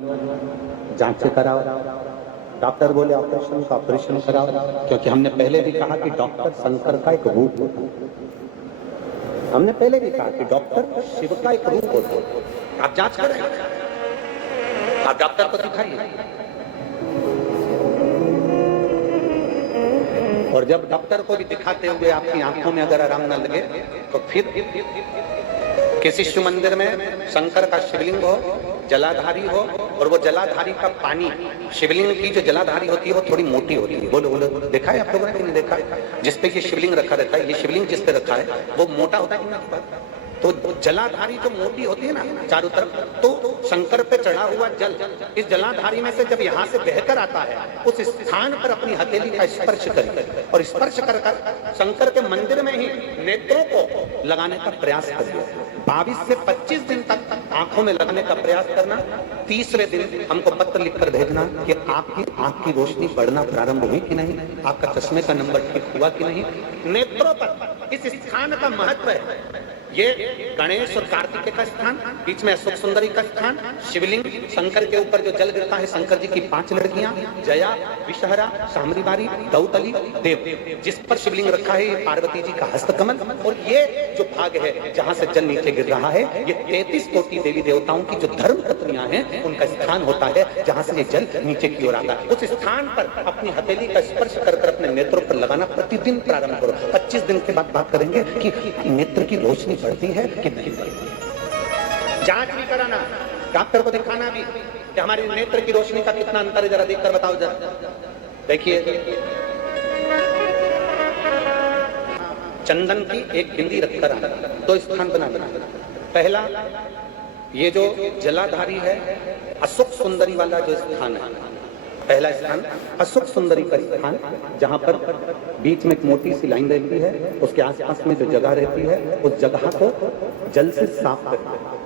जांच कराओ। डॉक्टर बोले ऑपरेशन तो ऑपरेशन कराओ, क्योंकि हमने पहले भी कहा कि डॉक्टर शंकर का एक रूप होता है। हमने पहले भी कहा कि डॉक्टर शिव का एक रूप होता है। आप जांच करें, आप डॉक्टर को दिखाइए, और जब डॉक्टर को भी दिखाते हुए आपकी आंखों में अगर आराम न लगे तो फिर किसी शिव मंदिर में शंकर का शिवलिंग हो, जलाधारी हो, और वो जलाधारी का पानी, शिवलिंग की जो जलाधारी होती है वो थोड़ी मोटी होती है। बोलो बोलो, देखा है आप लोगों ने कि नहीं देखा? जिसपे ये शिवलिंग रखा रहता है, ये शिवलिंग जिस पे रखा है वो मोटा होता है कि नहीं? तो जलाधारी जो मोटी होती है ना चारों तरफ, तो शंकर पे चढ़ा हुआ जल इस जलाधारी में से जब यहाँ से बहकर आता है, उस स्थान पर अपनी हथेली का स्पर्श करिए, और स्पर्श कर शंकर के मंदिर में ही नेत्रों को लगाने का प्रयास करिए। 22 से 25 दिन तक आंखों में लगाने का प्रयास करना। तीसरे दिन हमको पत्र लिखकर भेजना कि आपकी आंख की रोशनी बढ़ना प्रारंभ हुई कि नहीं, आपका चश्मे का नंबर ठीक हुआ कि नहीं। नेत्रों पर इस स्थान का महत्व है। ये गणेश और कार्तिकेय का स्थान, बीच में अशोक सुंदरी का स्थान, शिवलिंग, शंकर के ऊपर जो जल गिरता है, शंकर जी की 5 लड़कियां, जया, विषहरा, साम्रीबारी, दौतली, देव, जिस पर शिवलिंग रखा है ये पार्वती जी का हस्तकमल, और ये जो भाग है जहां से जल नीचे गिर रहा है, ये 33 कोटि देवी देवताओं की जो धर्म पत्नियां हैं उनका स्थान होता है, जहां से ये जल नीचे की ओर आता है। उस स्थान पर अपनी हथेली का स्पर्श कर अपने नेत्रों पर लगाना प्रतिदिन प्रारंभ करो। 25 दिन के बाद बात करेंगे कि नेत्र की रोशनी बढ़ती है कि नहीं। जांच भी कराना, डॉक्टर को दिखाना भी कि हमारे नेत्र की रोशनी का कितना अंतर है, जरा देखकर बताओ। जरा देखिए, चंदन की एक बिंदी रखकर आना, 2 स्थान बना देना। पहला, ये जो जलाधारी है, अशोक सुंदरी वाला जो स्थान है, पहला स्थान अशोक सुंदरी का स्थान, जहां पर बीच में एक मोटी सी लाइन रहती है, उसके आसपास में जो जगह रहती है उस जगह को जल से साफ करना है,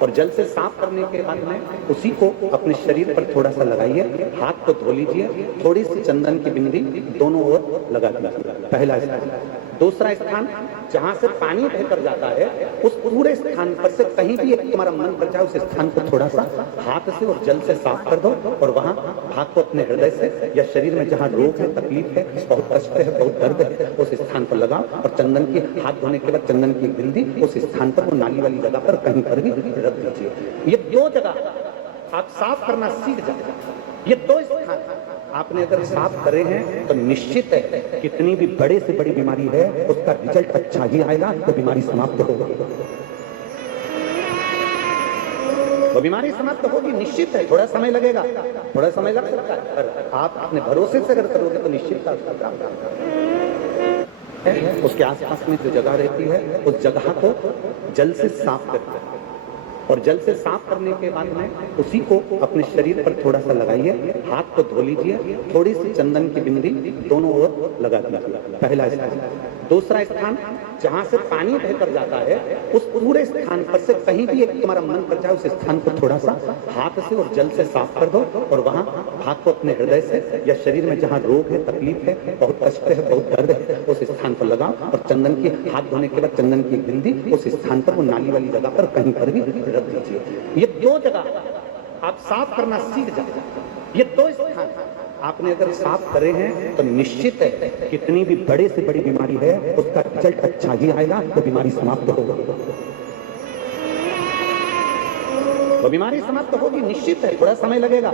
और जल से साफ करने के बाद में उसी को अपने शरीर पर थोड़ा सा लगाइए, हाथ को धो लीजिए, थोड़ी सी चंदन की बिंदी दोनों ओर लगा दीजिए। पहला स्थान। दूसरा स्थान, जहां से पानी बहकर जाता है उस पूरे स्थान पर से कहीं भी एक तुम्हारा मन कर जाए, उस स्थान को थोड़ा सा हाथ से और जल से साफ कर दो, और वहां हाथ को अपने हृदय से या शरीर में जहां रोग है, तकलीफ है, बहुत कष्ट है, बहुत दर्द है, उस स्थान पर लगाओ, और चंदन की हाथ धोने के बाद चंदन की बिंदी उस स्थान पर, वो नाली वाली जगह पर कहीं पर भी रख दीजिए। ये 2 जगह आप साफ करना सीख जाए। ये 2 स्थान आपने अगर साफ करे हैं तो निश्चित है कितनी भी बड़े से बड़ी बीमारी है उसका रिजल्ट अच्छा ही आएगा, तो बीमारी समाप्त होगी। वो बीमारी समाप्त होगी, निश्चित है। थोड़ा समय लगेगा, थोड़ा समय लग सकता है, पर आप अपने भरोसे से अगर करोगे तो निश्चित है। उसके आसपास में जो जगह रहती है उस जगह को जल से साफ करना है, और जल से साफ करने के बाद में उसी को अपने शरीर पर थोड़ा सा लगाइए, हाथ को धो लीजिए, थोड़ी सी चंदन की बिंदी दोनों ओर लगा दीजिए। पहला स्थान। दूसरा स्थान, जहां से पानी बहकर जाता है उस पूरे स्थान पर से कहीं भी एक तुम्हारा मन कर जाए, उस स्थान को थोड़ा सा हाथ से और जल से साफ कर दो, और वहां हाथ को अपने हृदय से या शरीर में जहां रोग है, तकलीफ है, बहुत कष्ट है, बहुत दर्द है, उस स्थान पर लगाओ, और चंदन की हाथ धोने के बाद चंदन की बिंदी उस स्थान पर, वो नाली वाली जगह पर कहीं पर भी रख दीजिए। ये 2 जगह आप साफ करना सीख जाए। ये 2 स्थान आपने अगर साफ करे हैं तो निश्चित है कितनी भी बड़े से बड़ी बीमारी है उसका रिजल्ट अच्छा ही आएगा, तो बीमारी समाप्त होगी। वो बीमारी समाप्त होगी, निश्चित है। थोड़ा समय लगेगा,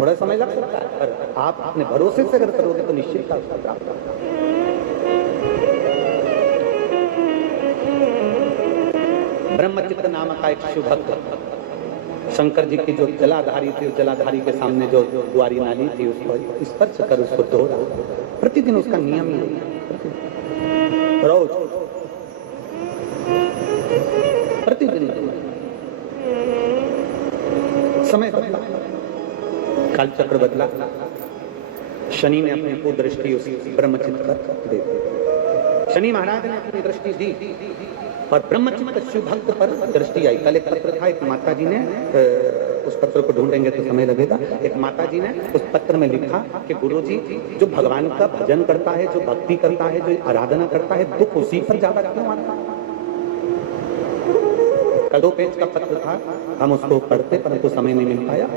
थोड़ा समय लग सकता है, पर आप अपने भरोसे से अगर करोगे तो निश्चित ब्रह्मचित्त नामक का एक शुभ भक्त शंकर जी की जो जलाधारी थी, जलाधारी के सामने जो द्वारी नाली थी उसको स्पर्श कर उसको धो रहा। प्रतिदिन उसका नियम ही रोज प्रतिदिन समय बदला, काल चक्र बदला, शनि ने अपनी को दृष्टि उस ब्रह्मचित्त पर दे दी। शनि महाराज ने अपनी दृष्टि दी और ब्रह्मचित्त शिव भक्त पर दृष्टि आई। कल एक पत्र था, एक माता जी ने, उस पत्र को ढूंढेंगे तो समय लगेगा, एक माता जी ने उस पत्र में लिखा कि गुरुजी, जो भगवान का भजन करता है, जो भक्ति करता है, जो आराधना करता है, दुख उसी पर ज्यादा क्यों आता है? दो पेज का पत्र था, हम उसको पढ़ते परंतु समय नहीं मिल पाया।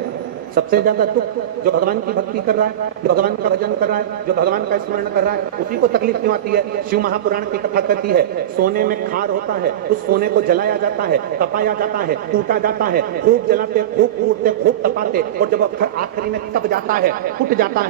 सबसे ज्यादा दुख जो भगवान की भक्ति कर रहा है, जो भगवान का भजन कर रहा है, जो भगवान का स्मरण कर रहा है, उसी को तकलीफ क्यों आती है। शिव महापुराण की कथा कहती है सोने में खार होता है, उस सोने को जलाया जाता है, तपाया जाता है, टूटा जाता है, खूब जलाते, खूब कूटते, खूब तपाते, और जब आखिरी में तप जाता है, फूट जाता है,